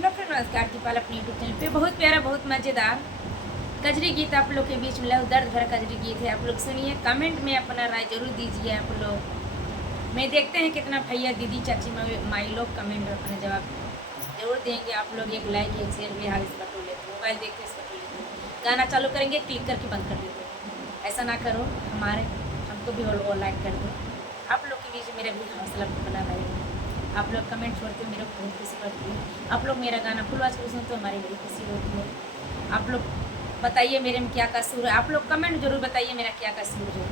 Hello friend, नमस्कार। दीपाल अपने YouTube channel पे बहुत प्यारा, बहुत मज़ेदार कजरी गीत आप लोग के बीच में लाओ। दर्द भरा कजरी गीत है, आप लोग सुनिए। कमेंट में अपना राय जरूर दीजिए आप लोग। मैं देखते हैं कितना भैया दीदी चाची माई लोग कमेंट में अपना जवाब जरूर देंगे। आप लोग एक लाइक एक शेयर भी हाल इसका कर लेते हैं, मोबाइल देखते इसका कर लेते हैं, गाना चालू करेंगे क्लिक करके बंद कर देते हैं। ऐसा ना करो, हमको भी वो लाइक कर दो। आप लोग के बीच मेरा भी हौसला बना रहेगा। आप लोग कमेंट छोड़ते हो, मेरे को बहुत खुशी करती है। आप लोग मेरा गाना फुल आवाज़ सुनते तो हमारी बड़ी खुशी होती है। आप लोग बताइए मेरे में क्या कसूर है, आप लोग कमेंट जरूर बताइए मेरा क्या कसूर है।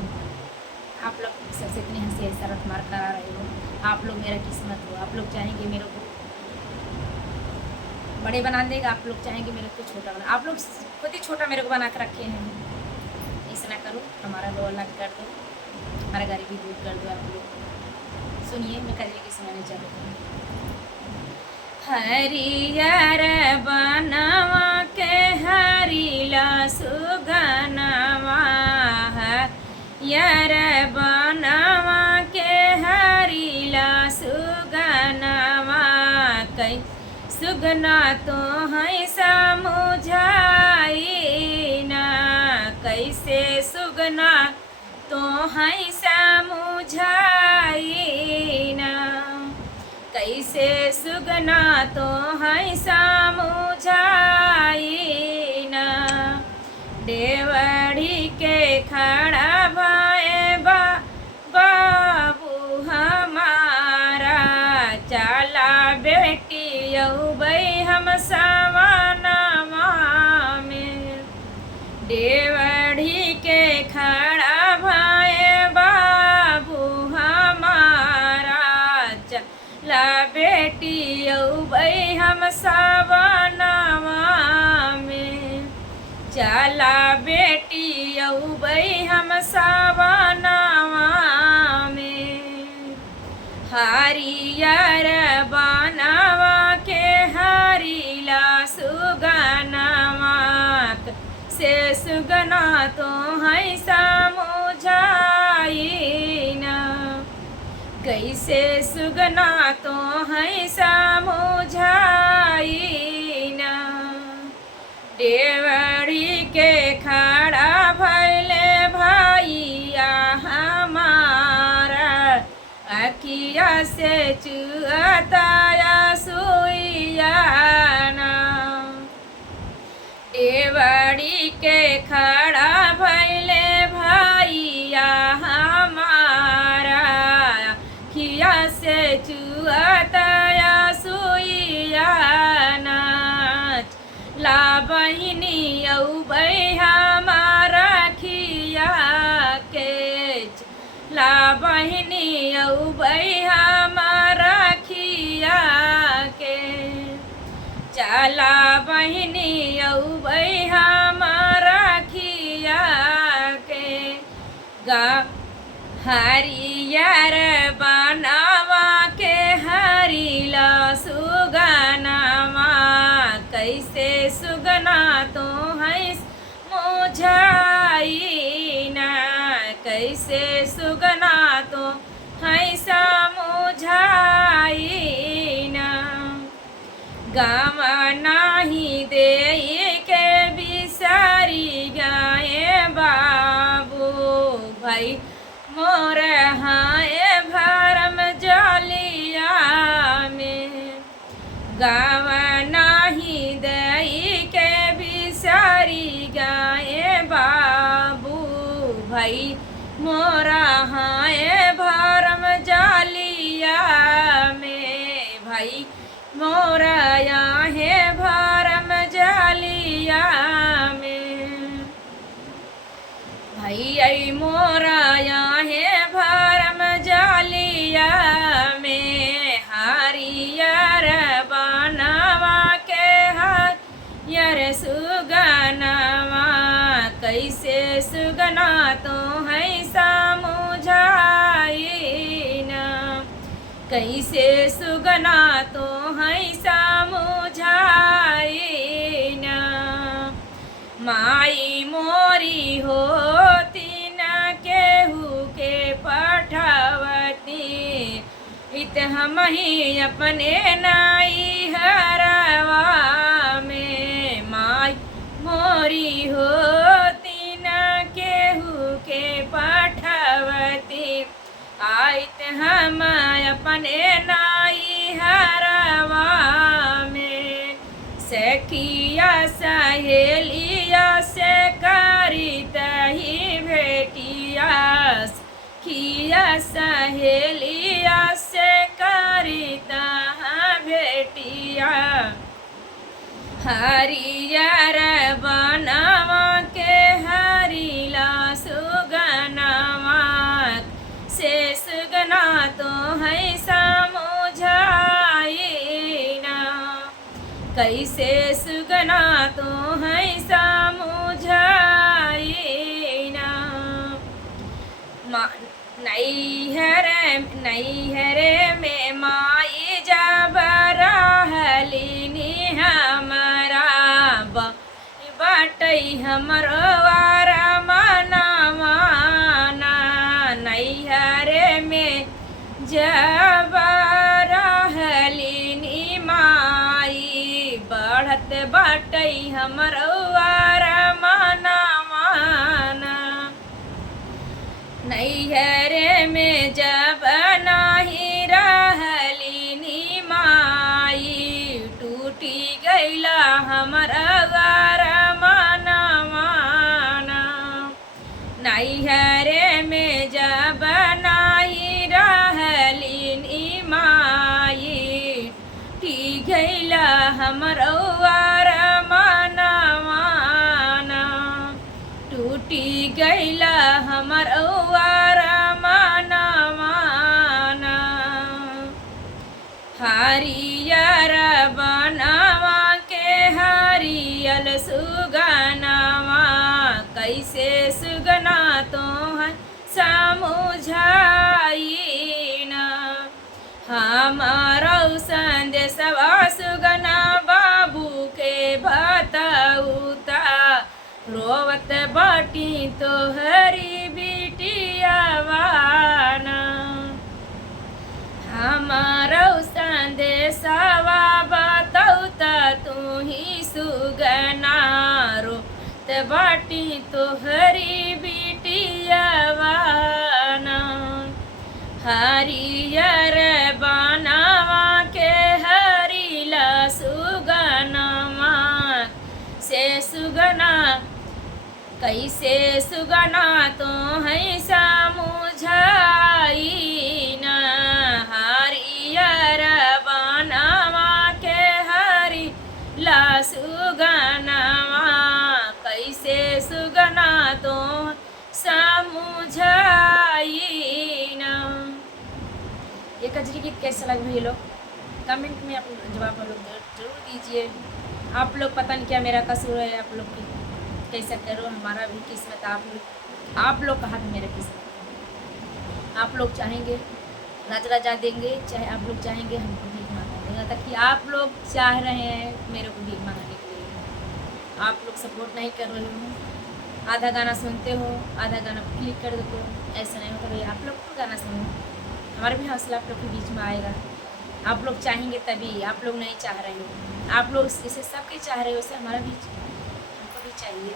आप लोग सबसे इतनी हंसी ऐसा मार करा रहे हो, आप लोग मेरा किस्मत हो। आप लोग चाहेंगे मेरे को बड़े बना देगा, आप लोग चाहेंगे मेरे को छोटा बना। आप लोग खुद ही छोटा मेरे को बना कर रखे हैं। ऐसा ना करो, हमारा लो अलग कर दो, हमारा गरीबी दूर कर दो। आप लोग सुनिए, मैं कजरी की सुनाने चाहती हूँ। हरियर बनवा के हरिला सुगनवा, हरियर बनवा के हरिला सुगनवा, कई सुगना तो है समुझाई ना, कैसे सुगना तो है समुझाई ना, कैसे सुगना तो है समुझाई ना। देवड़ी के खड़ा भाए बाबू हमारा, चला बेटी अउबै हम सवनवा में। देवड़ी के खड़ा भाए बाबू हमारा, चला बेटी अउबै हम सवनवा में। चला बेटी अउबै हम सवनवा में। हरियर बनवा के हरिला सुगनवा, से सुगना तो है समुझाई ना, कैसे सुगना तो है समुझाई ना। देवड़ी के खड़ा भैले भैया हमारा, अखिया से चुअताया सुइया ना। देवड़ी के खड़ा भैले भैया हमारा, अखिया से चुअताया सुइया ना। ला बहिनी अउबै हमारा खिया के, ला बहिनी अउबै हमारा खिया के। चला बहिनी अउबै हमारा खिया के। हरियर बनवा के हरिला सुगनवा, कैसे सुगना तो है मुझाई ना, कैसे सुगना तो है समुझाई ना। गाँव नाही दे के बिसारी गाए बाबू भाई मोर हाय भरम जलिया में। गाँव नाही दे के बिसारी गाए बाबू भाई मोरा हाय भरम जलिया में। भाई मोरा है भरम जलिया में। भाई आई मोरा है भरम जलिया में। हरियर बनवा के हरियर सुगनवा, कैसे सुगना तो है समुझाई ना, कैसे सुगना तो है समुझाई ना। माई मोरी होती न केहू के पठावती, इत हम ही अपने नाई हरवा सहेलिया से करी तही भेटिया खिया सहेलिया से करी तहाँ भेटिया हरियर बनवा के हरिला सुगनवा से सुगना तो है समुझाइना कैसे सुगना तो है समुझाइना नैहर में माई जब रहलिनी हमारा बाटै हमरो वार मनवाना नैहर में जब रहलिनी माई बढ़त बाटै हमरो वार मनवाना नैहर में जब नाही रहलिनी माई टूटी गैला हमर घर मनवाना नैहर में जब नाही रहलिनी माई टी गैला हमर घर मनवाना टूटी गैला हमर औवार मनवाना हरियर बनवा के हरियल सुगनवा कैसे सुगना तो है समुझाइना हमारो संदेशवा सुगना बाबू के बताऊता रोवत बाटी तो हरी बिटियावाना हमारो संदेशवा बताऊता तू ही सुगना रोवत बाटी तो हरी बिटियावाना हरियर बनवा के हरिला सुगनवा से सुगना कैसे सुगना तो है समुझाइना हरियर बनवा के हरिला सुगनवा कैसे सुगना तो समुझाइना। ये कजरी गीत कैसा लगा भाई लोग कमेंट में आप जवाब लोग जरूर दीजिए। आप लोग पता नहीं क्या मेरा कसूर है, आप लोग की कैसा करो हमारा भी किस्मत आप लोग का हाथ में मेरा किस्मत। आप लोग चाहेंगे राजा देंगे, चाहे आप लोग चाहेंगे हमको भीख मांगा देंगे, ताकि आप लोग चाह रहे हैं मेरे को भीख मांगने के लिए। आप लोग सपोर्ट नहीं कर रहे हो, आधा गाना सुनते हो आधा गाना क्लिक कर देते हो, ऐसा नहीं होता भैया। आप लोग को गाना सुनो, हमारा भी हौसला आप लोग के बीच में आएगा। आप लोग चाहेंगे तभी, आप लोग नहीं चाह रहे हो। आप लोग जैसे सबके चाह रहे हो वैसे हमारा भी हमको भी चाहिए।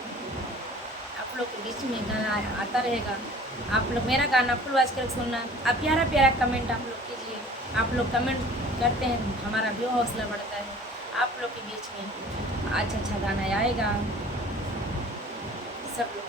आप लोग के बीच में गाना आता रहेगा, आप लोग मेरा गाना फुल आवाज कर सुनना। आप प्यारा प्यारा कमेंट आप लोग कीजिए, आप लोग कमेंट करते हैं हमारा भी हौसला बढ़ता है। आप लोग के बीच में अच्छा अच्छा गाना आएगा सब लोग